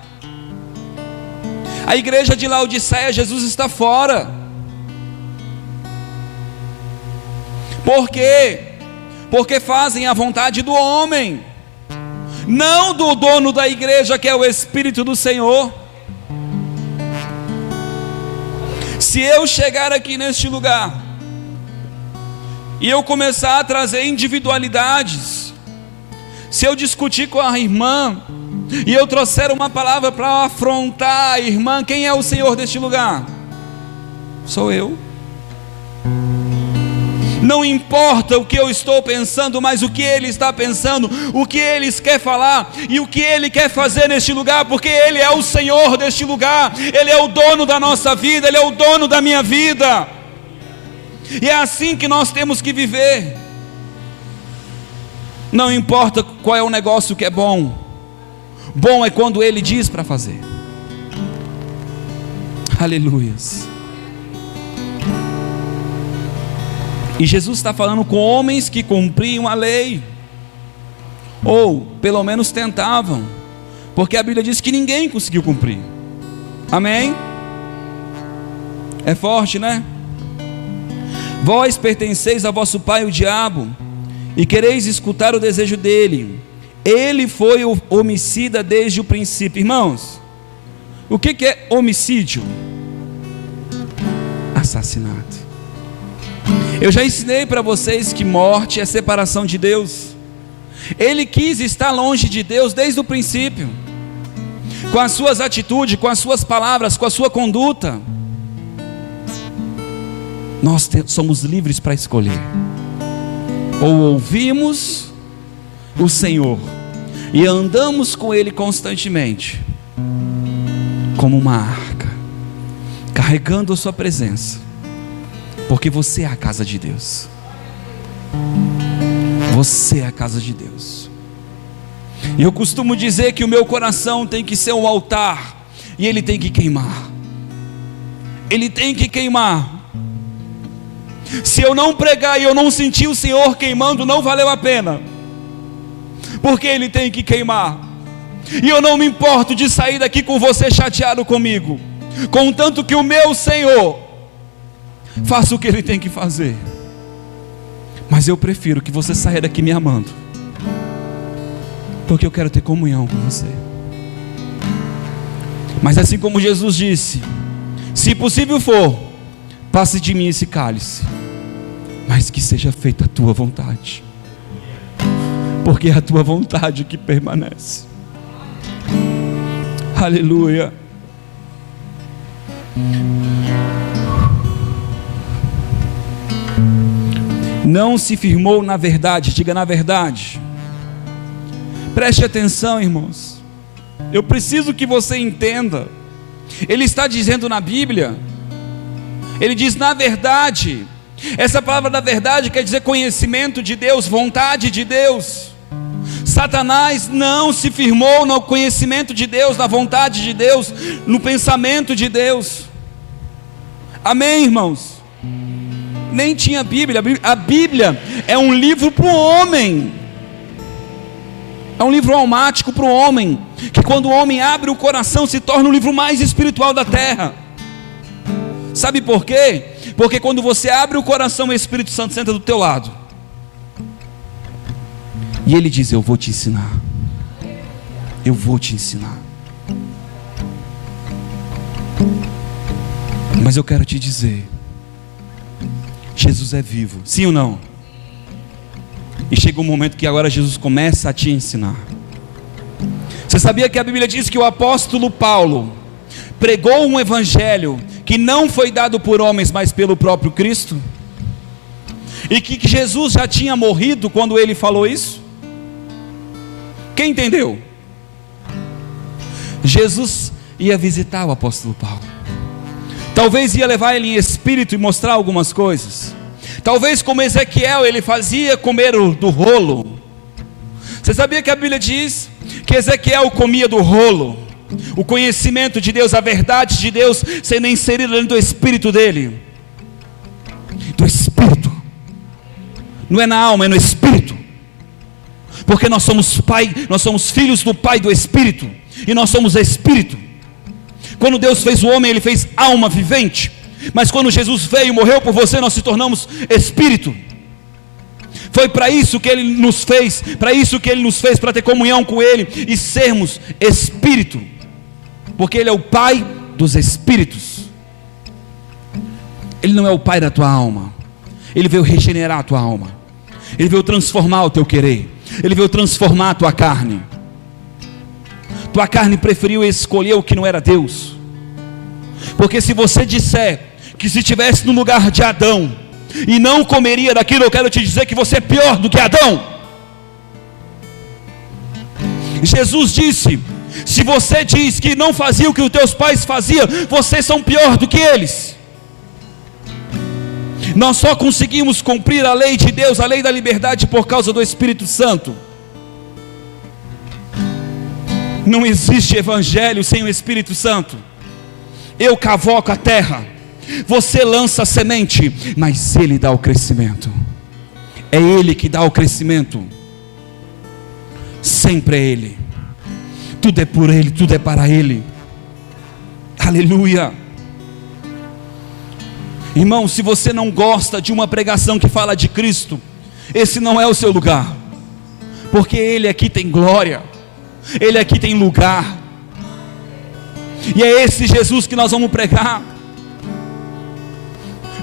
A igreja de Laodiceia, Jesus está fora. Por quê? Porque fazem a vontade do homem, não do dono da igreja, que é o Espírito do Senhor. Se eu chegar aqui neste lugar e eu começar a trazer individualidades, se eu discutir com a irmã e eu trouxer uma palavra para afrontar a irmã, quem é o Senhor deste lugar? Sou eu. Não importa o que eu estou pensando, mas o que Ele está pensando, o que Ele quer falar e o que Ele quer fazer neste lugar, porque Ele é o Senhor deste lugar, Ele é o dono da nossa vida, Ele é o dono da minha vida, e é assim que nós temos que viver. Não importa qual é o negócio que é bom, bom é quando Ele diz para fazer. Aleluias. E Jesus está falando com homens que cumpriam a lei, ou pelo menos tentavam, porque a Bíblia diz que ninguém conseguiu cumprir. Amém? É forte, né? Vós pertenceis a vosso pai o diabo, e quereis escutar o desejo dele. Ele foi o homicida desde o princípio. Irmãos, o que é homicídio? Assassinato. Eu já ensinei para vocês que morte é separação de Deus. Ele quis estar longe de Deus desde o princípio, com as suas atitudes, com as suas palavras, com a sua conduta. Nós somos livres para escolher: ou ouvimos o Senhor e andamos com Ele constantemente, como uma arca, carregando a sua presença, porque você é a casa de Deus. Você é a casa de Deus. E eu costumo dizer que o meu coração tem que ser um altar e ele tem que queimar. Ele tem que queimar. Se eu não pregar e eu não sentir o Senhor queimando, não valeu a pena, porque ele tem que queimar. E eu não me importo de sair daqui com você chateado comigo, contanto que o meu Senhor faça o que ele tem que fazer. Mas eu prefiro que você saia daqui me amando, porque eu quero ter comunhão com você. Mas assim como Jesus disse: se possível for, passe de mim esse cálice, mas que seja feita a tua vontade, porque é a tua vontade que permanece. Aleluia. Não se firmou na verdade. Diga: na verdade. Preste atenção, irmãos. Eu preciso que você entenda. Ele está dizendo na Bíblia, ele diz na verdade. Essa palavra da verdade quer dizer conhecimento de Deus, vontade de Deus. Satanás não se firmou no conhecimento de Deus, na vontade de Deus, no pensamento de Deus. Amém, irmãos? Nem tinha Bíblia. A Bíblia é um livro para o homem. É um livro almático para o homem, que quando o homem abre o coração se torna o livro mais espiritual da terra. Sabe por quê? Porque quando você abre o coração, o Espírito Santo senta do teu lado e ele diz: eu vou te ensinar. Eu vou te ensinar. Mas eu quero te dizer, Jesus é vivo, sim ou não? E chega um momento que agora Jesus começa a te ensinar. Você sabia que a Bíblia diz que o apóstolo Paulo pregou um evangelho que não foi dado por homens, mas pelo próprio Cristo? E que Jesus já tinha morrido quando ele falou isso? Quem entendeu? Jesus ia visitar o apóstolo Paulo. Talvez ia levar ele em espírito e mostrar algumas coisas. Talvez como Ezequiel ele fazia comer do rolo. Você sabia que a Bíblia diz que Ezequiel comia do rolo? O conhecimento de Deus, a verdade de Deus sendo inserida dentro do espírito dele. Do espírito. Não é na alma, é no espírito. Porque nós somos pai, nós somos filhos do Pai do Espírito. E nós somos espírito. Quando Deus fez o homem, ele fez alma vivente. Mas quando Jesus veio e morreu por você, nós se tornamos espírito. Foi para isso que ele nos fez, para ter comunhão com ele e sermos espírito. Porque ele é o Pai dos espíritos. Ele não é o pai da tua alma. Ele veio regenerar a tua alma. Ele veio transformar o teu querer. Ele veio transformar a tua carne. Tua carne preferiu escolher o que não era Deus. Porque se você disser que se estivesse no lugar de Adão e não comeria daquilo, eu quero te dizer que você é pior do que Adão. Jesus disse: se você diz que não fazia o que os teus pais faziam, vocês são pior do que eles. Nós só conseguimos cumprir a lei de Deus, a lei da liberdade, por causa do Espírito Santo. Não existe evangelho sem o Espírito Santo. Eu cavoco a terra, você lança a semente, mas Ele dá o crescimento. É Ele que dá o crescimento. Sempre é Ele. Tudo é por Ele, tudo é para Ele. Aleluia. Irmão, se você não gosta de uma pregação que fala de Cristo, esse não é o seu lugar. Porque Ele aqui tem glória, Ele aqui tem lugar. E é esse Jesus que nós vamos pregar.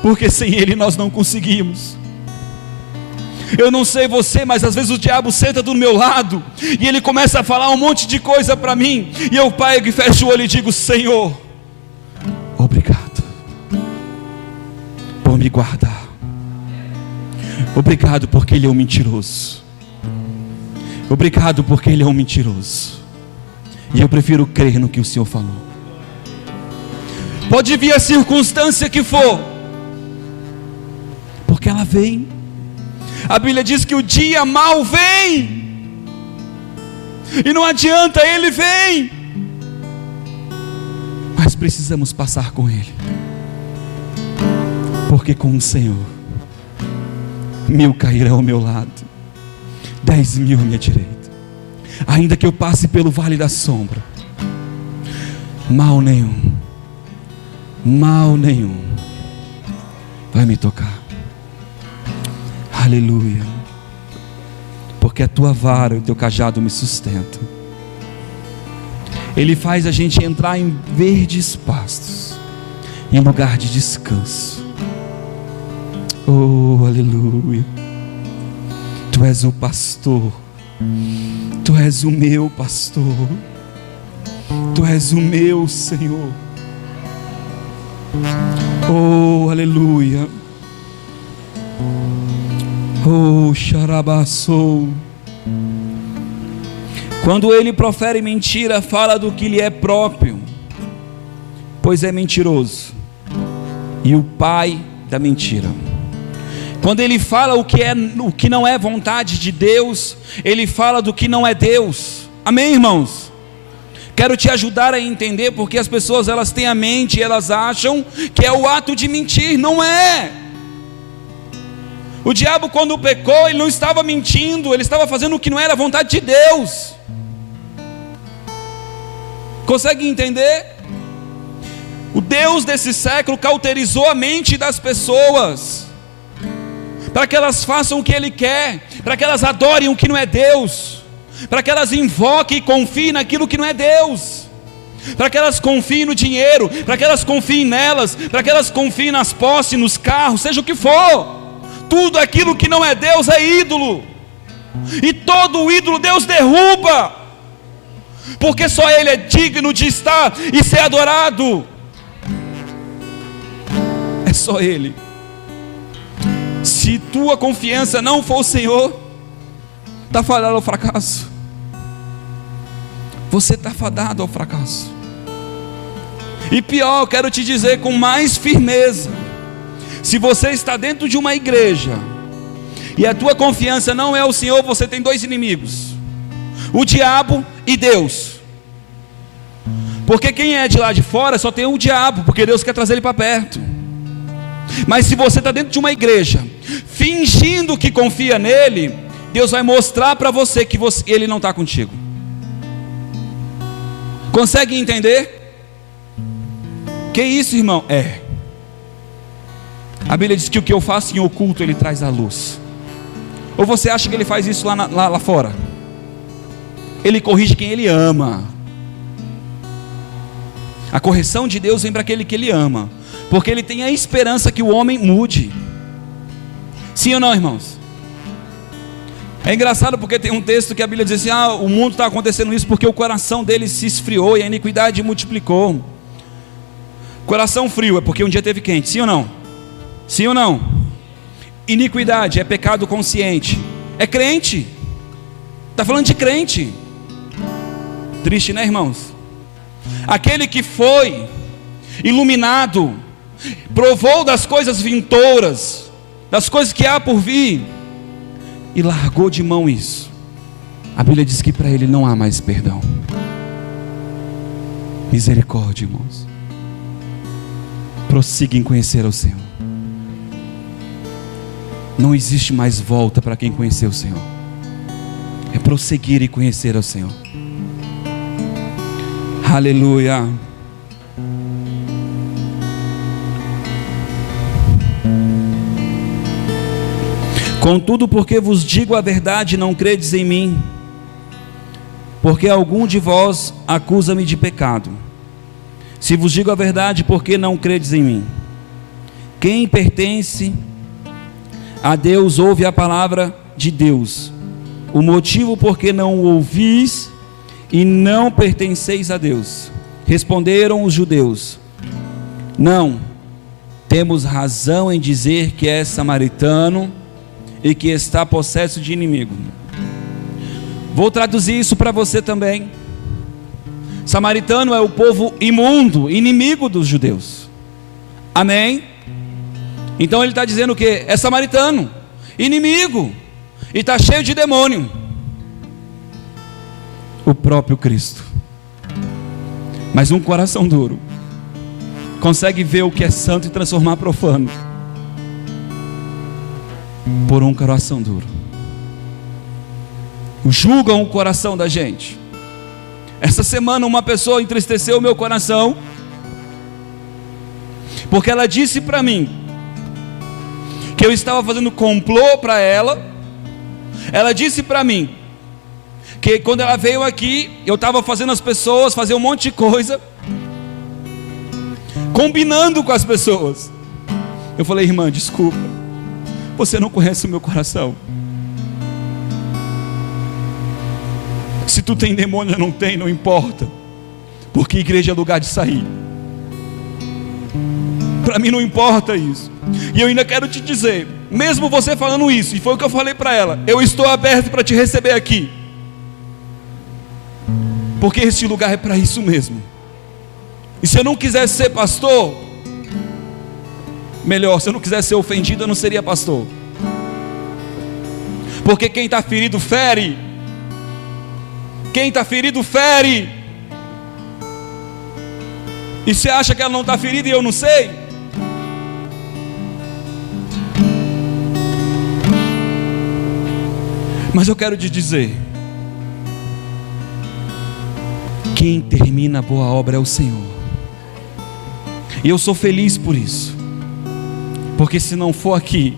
Porque sem Ele nós não conseguimos. Eu não sei você, mas às vezes o diabo senta do meu lado e ele começa a falar um monte de coisa para mim, e eu pego e fecho o olho e digo: Senhor, obrigado por me guardar. Obrigado porque Ele é um mentiroso. Obrigado porque Ele é um mentiroso. E eu prefiro crer no que o Senhor falou. Pode vir a circunstância que for, porque ela vem. A Bíblia diz que o dia mau vem, e não adianta, ele vem. nós precisamos passar com Ele, porque com o Senhor, 1000 cairão ao meu lado, 10.000 à minha direita, ainda que eu passe pelo vale da sombra, mal nenhum vai me tocar. Aleluia, porque a tua vara e o teu cajado me sustentam. Ele faz a gente entrar em verdes pastos, em lugar de descanso. Oh, aleluia. Tu és o pastor, tu és o meu pastor, tu és o meu Senhor. Oh, aleluia. Oh, xarabaçou. Quando ele profere mentira, fala do que lhe é próprio, pois é mentiroso e o pai da mentira. Quando ele fala o que não é vontade de Deus, ele fala do que não é Deus. Amém, irmãos? Quero te ajudar a entender, porque as pessoas elas têm a mente e elas acham que é o ato de mentir. Não é. O diabo, quando pecou, ele não estava mentindo, ele estava fazendo o que não era a vontade de Deus. Consegue entender? O Deus desse século cauterizou a mente das pessoas, para que elas façam o que Ele quer, para que elas adorem o que não é Deus, para que elas invoquem e confiem naquilo que não é Deus, para que elas confiem no dinheiro, para que elas confiem nelas, para que elas confiem nas posses, nos carros, seja o que for. Tudo aquilo que não é Deus é ídolo, e todo o ídolo Deus derruba, porque só Ele é digno de estar e ser adorado. É só Ele. Se tua confiança não for o Senhor, está fadado ao fracasso. Você está fadado ao fracasso. E pior, eu quero te dizer com mais firmeza: se você está dentro de uma igreja e a tua confiança não é o Senhor, você tem dois inimigos: o diabo e Deus. Porque quem é de lá de fora só tem o diabo, porque Deus quer trazer ele para perto. Mas se você está dentro de uma igreja, fingindo que confia nele, Deus vai mostrar para você que ele não está contigo. Consegue entender? Que isso, irmão? A Bíblia diz que o que eu faço em oculto, Ele traz à luz. Ou você acha que Ele faz isso lá fora? Ele corrige quem Ele ama. A correção de Deus vem para aquele que Ele ama, porque Ele tem a esperança que o homem mude. Sim ou não, irmãos? É engraçado porque tem um texto que a Bíblia diz assim: o mundo está acontecendo isso porque o coração dele se esfriou e a iniquidade multiplicou. Coração frio é porque um dia teve quente, sim ou não? Sim ou não? Iniquidade é pecado consciente. É crente. Está falando de crente. Triste, né, irmãos? Aquele que foi iluminado, provou das coisas vindouras, das coisas que há por vir, e largou de mão isso. A Bíblia diz que para ele não há mais perdão. Misericórdia, irmãos. Prossiga em conhecer ao Senhor. Não existe mais volta para quem conheceu o Senhor. É prosseguir e conhecer ao Senhor. Aleluia. Contudo, porque vos digo a verdade, não credes em mim, porque algum de vós acusa-me de pecado. Se vos digo a verdade, por que não credes em mim? Quem pertence a Deus ouve a palavra de Deus. O motivo por que não o ouvis e não pertenceis a Deus? Responderam os judeus: não, temos razão em dizer que é samaritano e que está possesso de inimigo. Vou traduzir isso para você também. Samaritano é o povo imundo, inimigo dos judeus. Amém? Então ele está dizendo o que? É samaritano, inimigo, e está cheio de demônio. O próprio Cristo. Mas um coração duro. consegue ver o que é santo e transformar profano por um coração duro. Julgam o coração da gente. Essa semana uma pessoa entristeceu o meu coração, porque ela disse para mim que eu estava fazendo complô para ela. Ela disse para mim que quando ela veio aqui, eu estava fazendo as pessoas fazer um monte de coisa, combinando com as pessoas. Eu falei: irmã, desculpa, você não conhece o meu coração. Se tu tem demônio ou não tem, não importa, porque igreja é lugar de sair. Para mim não importa isso. E eu ainda quero te dizer, mesmo você falando isso, e foi o que eu falei para ela, eu estou aberto para te receber aqui, porque este lugar é para isso mesmo. E se eu não quisesse ser pastor, melhor, se eu não quisesse ser ofendido, eu não seria pastor, porque quem está ferido fere. Quem está ferido fere. E você acha que ela não está ferida e eu não sei? Mas eu quero te dizer, quem termina a boa obra é o Senhor. E eu sou feliz por isso, porque se não for aqui,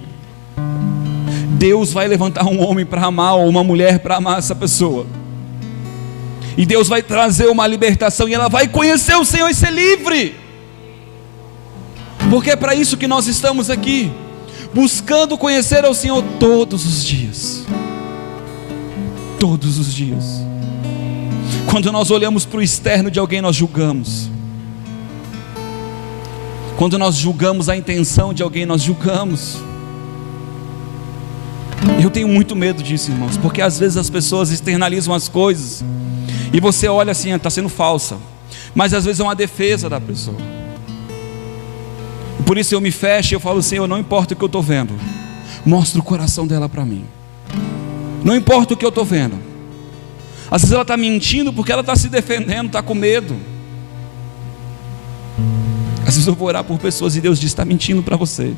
Deus vai levantar um homem para amar, ou uma mulher para amar essa pessoa, e Deus vai trazer uma libertação, e ela vai conhecer o Senhor e ser livre, porque é para isso que nós estamos aqui, buscando conhecer ao Senhor todos os dias. Todos os dias. Quando nós olhamos para o externo de alguém, nós julgamos. Quando nós julgamos a intenção de alguém, nós julgamos. Eu tenho muito medo disso, irmãos, porque às vezes as pessoas externalizam as coisas e você olha assim, está sendo falsa, mas às vezes é uma defesa da pessoa. Por isso eu me fecho e eu falo: Senhor, não importa o que eu estou vendo, mostra o coração dela para mim. Não importa o que eu estou vendo. Às vezes ela está mentindo porque ela está se defendendo, está com medo. Às vezes eu vou orar por pessoas e Deus diz: está mentindo para você.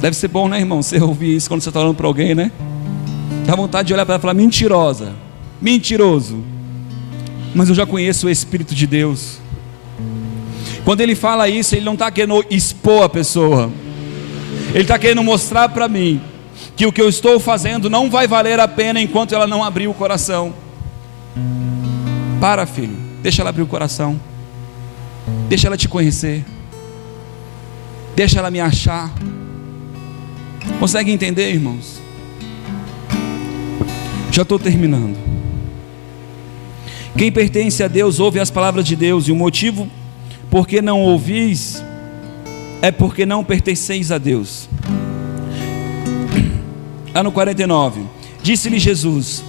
Deve ser bom, né, irmão? Você ouvir isso quando você está falando para alguém, né? Dá vontade de olhar para ela e falar: mentirosa, mentiroso. Mas eu já conheço o Espírito de Deus. Quando Ele fala isso, Ele não está querendo expor a pessoa, Ele está querendo mostrar para mim que o que eu estou fazendo não vai valer a pena enquanto ela não abrir o coração. Para, filho, deixa ela abrir o coração, deixa ela te conhecer, deixa ela me achar. Consegue entender, irmãos? Já estou terminando. Quem pertence a Deus ouve as palavras de Deus, e o motivo por que não ouvis é porque não pertenceis a Deus. Lá no 49, disse-lhe Jesus: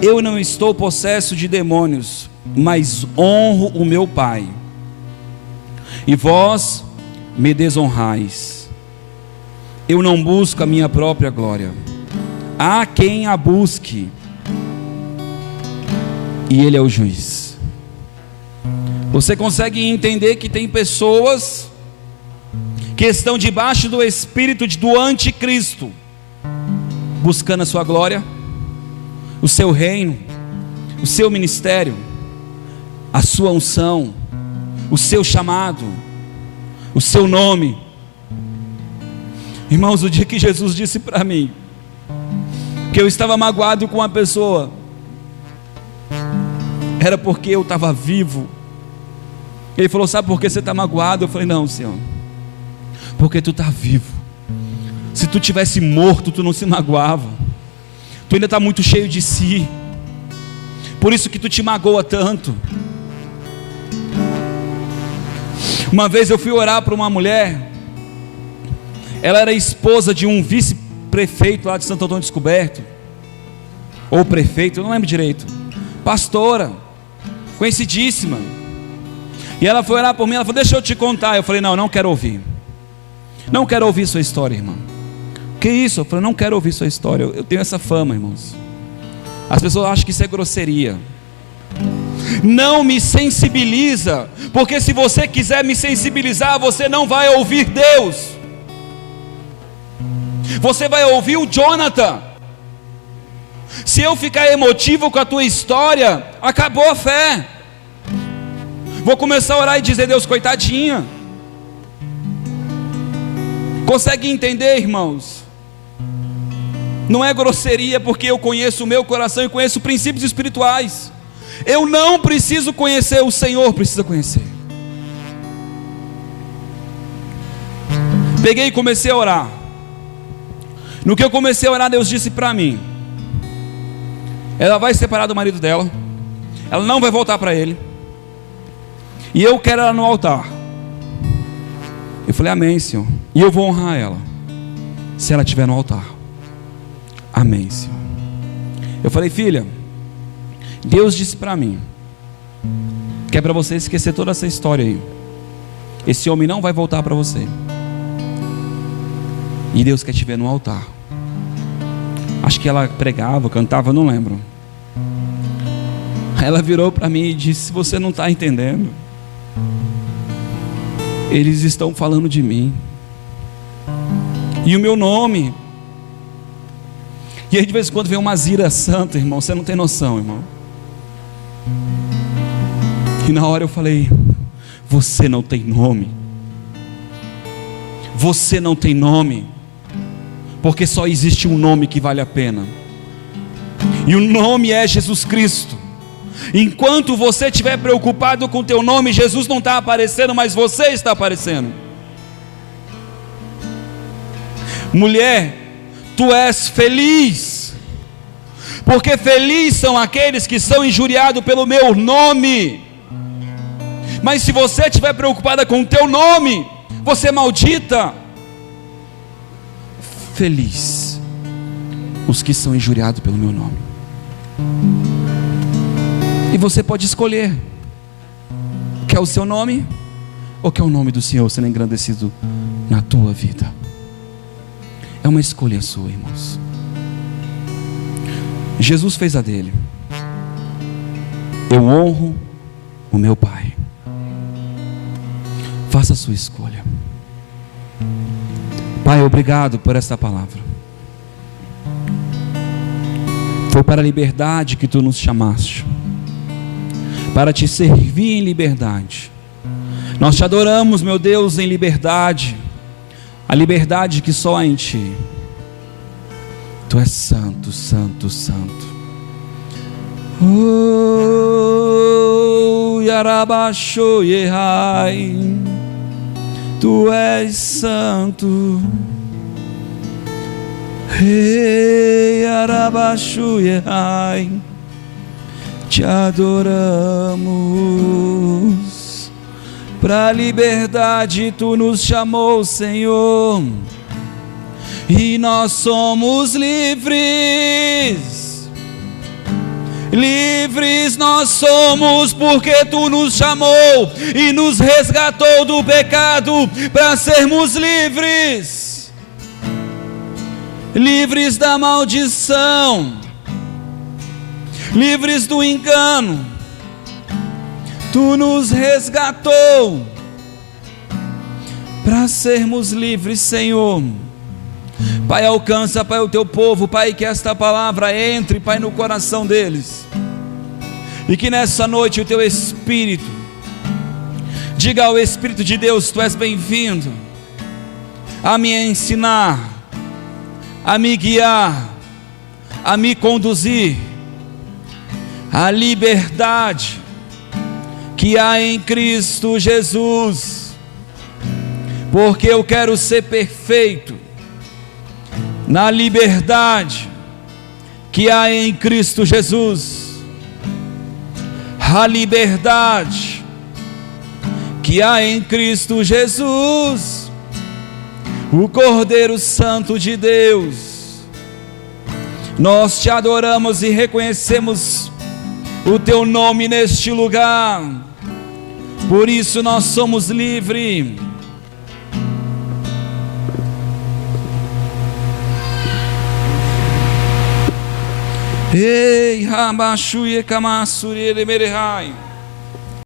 eu não estou possesso de demônios, mas honro o meu Pai, e vós me desonrais. Eu não busco a minha própria glória, há quem a busque, e Ele é o juiz. Você consegue entender que tem pessoas que estão debaixo do espírito do anticristo, buscando a sua glória, o seu reino, o seu ministério, a sua unção, o seu chamado, o seu nome. Irmãos, o dia que Jesus disse para mim que eu estava magoado com uma pessoa, era porque eu estava vivo. Ele falou: sabe por que você está magoado? Eu falei: não, Senhor, porque tu está vivo. Se tu tivesse morto, tu não se magoava. Tu ainda está muito cheio de si, por isso que tu te magoa tanto. Uma vez eu fui orar para uma mulher, ela era esposa de um vice-prefeito lá de Santo Antônio Descoberto, ou prefeito, eu não lembro direito, pastora, conhecidíssima. E ela foi orar por mim, ela falou: deixa eu te contar. Eu falei: não quero ouvir. Não quero ouvir sua história, irmã. Que isso? Eu falei: não quero ouvir sua história. Eu tenho essa fama, irmãos. As pessoas acham que isso é grosseria. não me sensibiliza, porque se você quiser me sensibilizar, você não vai ouvir Deus, você vai ouvir o Jonathan. Se eu ficar emotivo com a tua história, acabou a fé. Vou começar a orar e dizer: Deus, coitadinha. Consegue entender, irmãos? Não é grosseria, porque eu conheço o meu coração e conheço princípios espirituais. Eu não preciso conhecer, o Senhor precisa conhecer. Peguei e comecei a orar. No que eu comecei a orar, Deus disse para mim: ela vai se separar do marido dela, ela não vai voltar para ele, e eu quero ela no altar. Eu falei: amém, Senhor, e eu vou honrar ela, se ela estiver no altar. Amém, Senhor. Eu falei: filha, Deus disse para mim que é para você esquecer toda essa história aí. Esse homem não vai voltar para você, e Deus quer te ver no altar. Acho que ela pregava, cantava, não lembro. Ela virou para mim e disse: você não está entendendo, eles estão falando de mim e o meu nome. E aí de vez em quando vem uma zira santa, irmão, você não tem noção, irmão. E na hora eu falei: você não tem nome, você não tem nome, porque só existe um nome que vale a pena, e o nome é Jesus Cristo. Enquanto você estiver preocupado com o teu nome, Jesus não está aparecendo, mas você está aparecendo. Mulher, tu és feliz, porque felizes são aqueles que são injuriados pelo meu nome. Mas se você estiver preocupada com o teu nome, você é maldita. Feliz os que são injuriados pelo meu nome. E você pode escolher: quer o seu nome, ou quer o nome do Senhor sendo engrandecido na tua vida? É uma escolha sua, irmãos. Jesus fez a dele. Eu honro o meu Pai. Faça a sua escolha. Pai, obrigado por esta palavra. Foi para a liberdade que tu nos chamaste, para te servir em liberdade. Nós te adoramos, meu Deus, em liberdade, a liberdade que só há em ti. Tu és santo, santo, santo. Oh, Yarabasho Yehai, tu és santo. Hey, Yarabasho Yehai, te adoramos. Para a liberdade tu nos chamou, Senhor, e nós somos livres. Livres nós somos porque tu nos chamou e nos resgatou do pecado para sermos livres. Livres da maldição, livres do engano. Tu nos resgatou para sermos livres, Senhor. Pai, alcança, Pai, o teu povo, Pai, que esta palavra entre, Pai, no coração deles, e que nessa noite o teu Espírito diga ao Espírito de Deus: tu és bem-vindo a me ensinar, a me guiar, a me conduzir à liberdade que há em Cristo Jesus, porque eu quero ser perfeito na liberdade que há em Cristo Jesus. A liberdade que há em Cristo Jesus, o Cordeiro Santo de Deus. Nós te adoramos e reconhecemos o teu nome neste lugar, por isso nós somos livres. Ei, rabaxuie camassuri merehai.